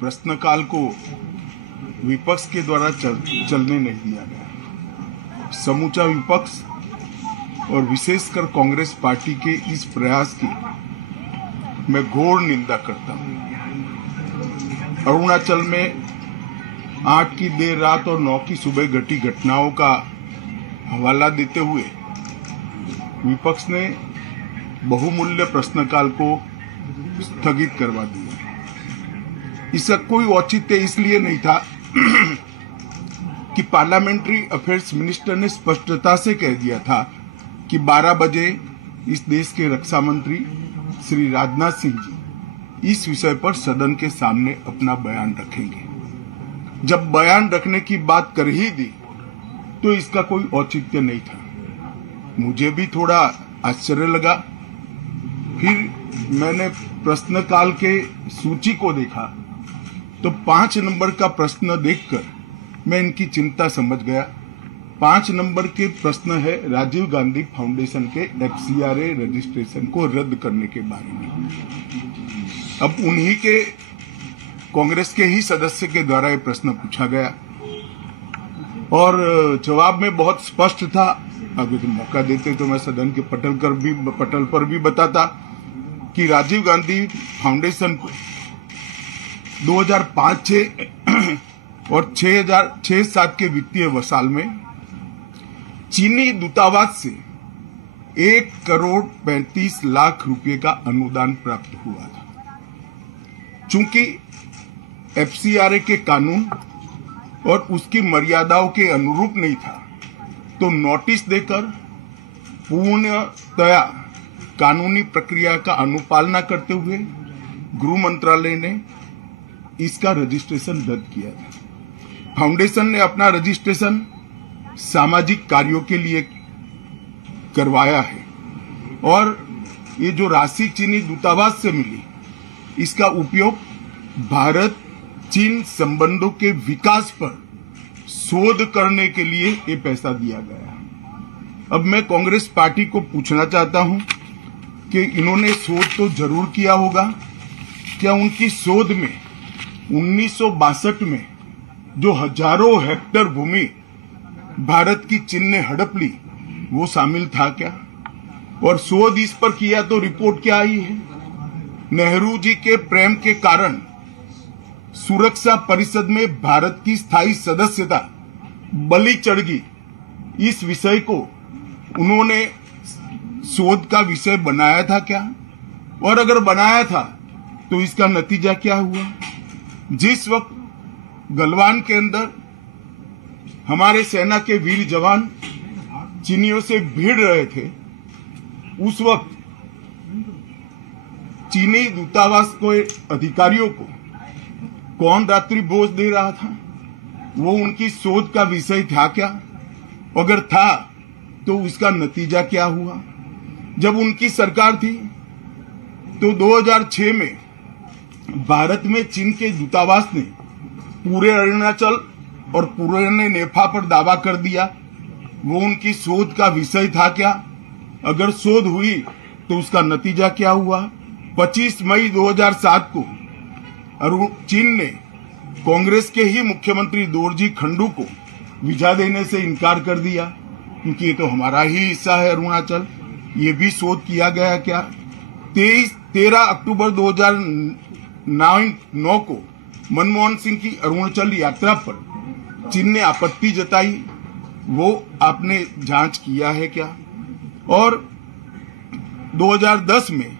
प्रश्नकाल को विपक्ष के द्वारा चलने नहीं दिया गया। समूचा विपक्ष और विशेषकर कांग्रेस पार्टी के इस प्रयास की मैं घोर निंदा करता हूं। अरुणाचल में 8 की देर रात और 9 की सुबह घटी घटनाओं का हवाला देते हुए विपक्ष ने बहुमूल्य प्रश्नकाल को स्थगित करवा दिया। इसका कोई औचित्य इसलिए नहीं था कि पार्लियामेंट्री अफेयर्स मिनिस्टर ने स्पष्टता से कह दिया था कि 12 बजे इस देश के रक्षा मंत्री श्री राजनाथ सिंह जी इस विषय पर सदन के सामने अपना बयान रखेंगे। जब बयान रखने की बात कर ही दी तो इसका कोई औचित्य नहीं था। मुझे भी थोड़ा आश्चर्य लगा। फिर मैंने प्रश्नकाल के सूची को देखा तो 5 नंबर का प्रश्न देखकर मैं इनकी चिंता समझ गया। 5 नंबर के प्रश्न है राजीव गांधी फाउंडेशन के FCRA रजिस्ट्रेशन को रद्द करने के बारे में। अब उन्हीं के कांग्रेस के ही सदस्य के द्वारा ये प्रश्न पूछा गया और जवाब में बहुत स्पष्ट था। अगर तो मौका देते तो मैं सदन के पटल पर भी बताता कि राजीव गांधी फाउंडेशन को 2005-6 और 2006-07 के वित्तीय वर्ष में चीनी दूतावास से 1,35,00,000 रुपए का अनुदान प्राप्त हुआ था। चूंकि FCRA के कानून और उसकी मर्यादाओं के अनुरूप नहीं था तो नोटिस देकर पूर्णतया कानूनी प्रक्रिया का अनुपालना करते हुए गृह मंत्रालय ने इसका रजिस्ट्रेशन रद्द किया था। फाउंडेशन ने अपना रजिस्ट्रेशन सामाजिक कार्यों के लिए करवाया है और ये जो राशि चीनी दूतावास से मिली इसका उपयोग भारत चीन संबंधों के विकास पर शोध करने के लिए ये पैसा दिया गया। अब मैं कांग्रेस पार्टी को पूछना चाहता हूं कि इन्होंने शोध तो जरूर किया होगा। क्या उनकी शोध में 1962 में जो हजारों हेक्टेयर भूमि भारत की चीन ने हड़प ली वो शामिल था क्या? और शोध इस पर किया तो रिपोर्ट क्या आई है? नेहरू जी के प्रेम के कारण सुरक्षा परिषद में भारत की स्थायी सदस्यता बलि चढ़ गई। इस विषय को उन्होंने शोध का विषय बनाया था क्या? और अगर बनाया था तो इसका नतीजा क्या हुआ? जिस वक्त गलवान के अंदर हमारे सेना के वीर जवान चीनियों से भिड़ रहे थे उस वक्त चीनी दूतावास के अधिकारियों को कौन रात्रि भोज दे रहा था? वो उनकी शोध का विषय था क्या? अगर था तो उसका नतीजा क्या हुआ? जब उनकी सरकार थी तो 2006 में भारत में चीन के दूतावास ने पूरे अरुणाचल और पूरे नेफा पर दावा कर दिया। वो उनकी शोध का विषय था क्या? अगर शोध हुई तो उसका नतीजा क्या हुआ? 25 मई 2007 को चीन ने कांग्रेस के ही मुख्यमंत्री दोरजी खंडू को वीजा देने से इनकार कर दिया क्योंकि ये तो हमारा ही हिस्सा है अरुणाचल। ये भी शोध किया गया क्या? 13 अक्टूबर 2009 को मनमोहन सिंह की अरुणाचल यात्रा पर चीन ने आपत्ति जताई, वो आपने जांच किया है क्या? और 2010 में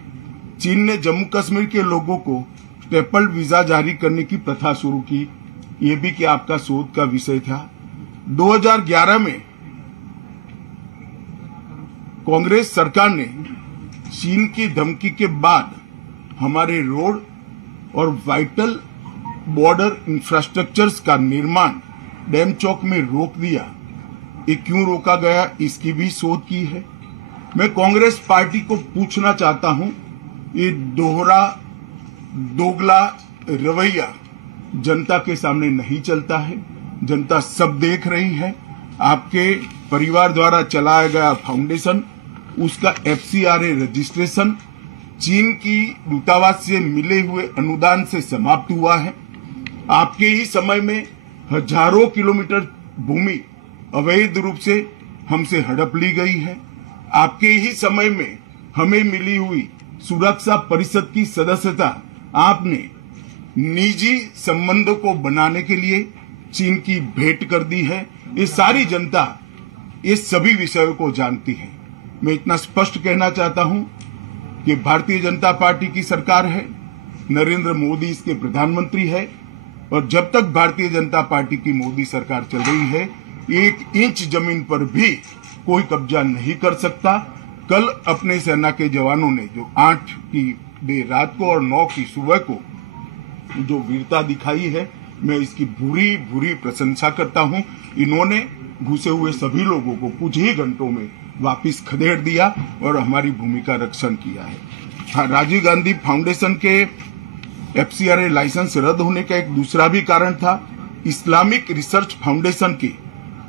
चीन ने जम्मू कश्मीर के लोगों को स्टेपल वीजा जारी करने की प्रथा शुरू की, ये भी क्या आपका शोध का विषय था? 2011 में कांग्रेस सरकार ने चीन की धमकी के बाद हमारे रोड और वाइटल बॉर्डर इंफ्रास्ट्रक्चर्स का निर्माण डैम चौक में रोक दिया। ये क्यों रोका गया इसकी भी शोध की है। मैं कांग्रेस पार्टी को पूछना चाहता हूं, ये दोगला रवैया जनता के सामने नहीं चलता है। जनता सब देख रही है। आपके परिवार द्वारा चलाया गया फाउंडेशन, उसका FCRA रजिस्ट्रेशन चीन की दूतावास से मिले हुए अनुदान से समाप्त हुआ है। आपके ही समय में हजारों किलोमीटर भूमि अवैध रूप से हमसे हड़प ली गई है। आपके ही समय में हमें मिली हुई सुरक्षा परिषद की सदस्यता आपने निजी संबंधों को बनाने के लिए चीन की भेंट कर दी है। ये सारी जनता ये सभी विषयों को जानती है। मैं इतना स्पष्ट कहना चाहता हूं कि भारतीय जनता पार्टी की सरकार है, नरेंद्र मोदी इसके प्रधानमंत्री है, और जब तक भारतीय जनता पार्टी की मोदी सरकार चल रही है, 1 इंच जमीन पर भी कोई कब्जा नहीं कर सकता। कल अपने सेना के जवानों ने जो 8 की देर रात को और 9 की सुबह को जो वीरता दिखाई है, मैं इसकी बुरी बुरी प्रशंसा करता हूं। इन्होंने घुसे हुए सभी लोगों को कुछ ही घंटों में वापस खदेड़ दिया और हमारी भूमि का रक्षण किया है। हाँ, राजीव गांधी फाउंडेशन के FCRA लाइसेंस रद्द होने का एक दूसरा भी कारण था। इस्लामिक रिसर्च फाउंडेशन की,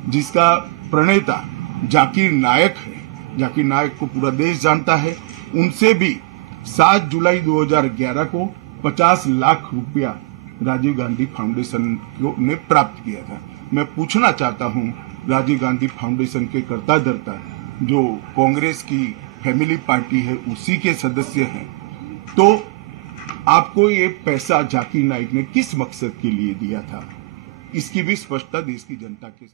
जिसका प्रणेता जाकिर नायक है, जाकिर नायक को पूरा देश जानता है, उनसे भी 7 जुलाई 2011 को 50 लाख रुपया राजीव गांधी फाउंडेशन ने प्राप्त किया था। मैं पूछना चाहता हूं, राजीव गांधी फाउंडेशन के कर्ता धर्ता जो कांग्रेस की फैमिली पार्टी है उसी के सदस्य हैं, तो आपको ये पैसा जाकिर नाइक ने किस मकसद के लिए दिया था, इसकी भी स्पष्टता देश की जनता के साथ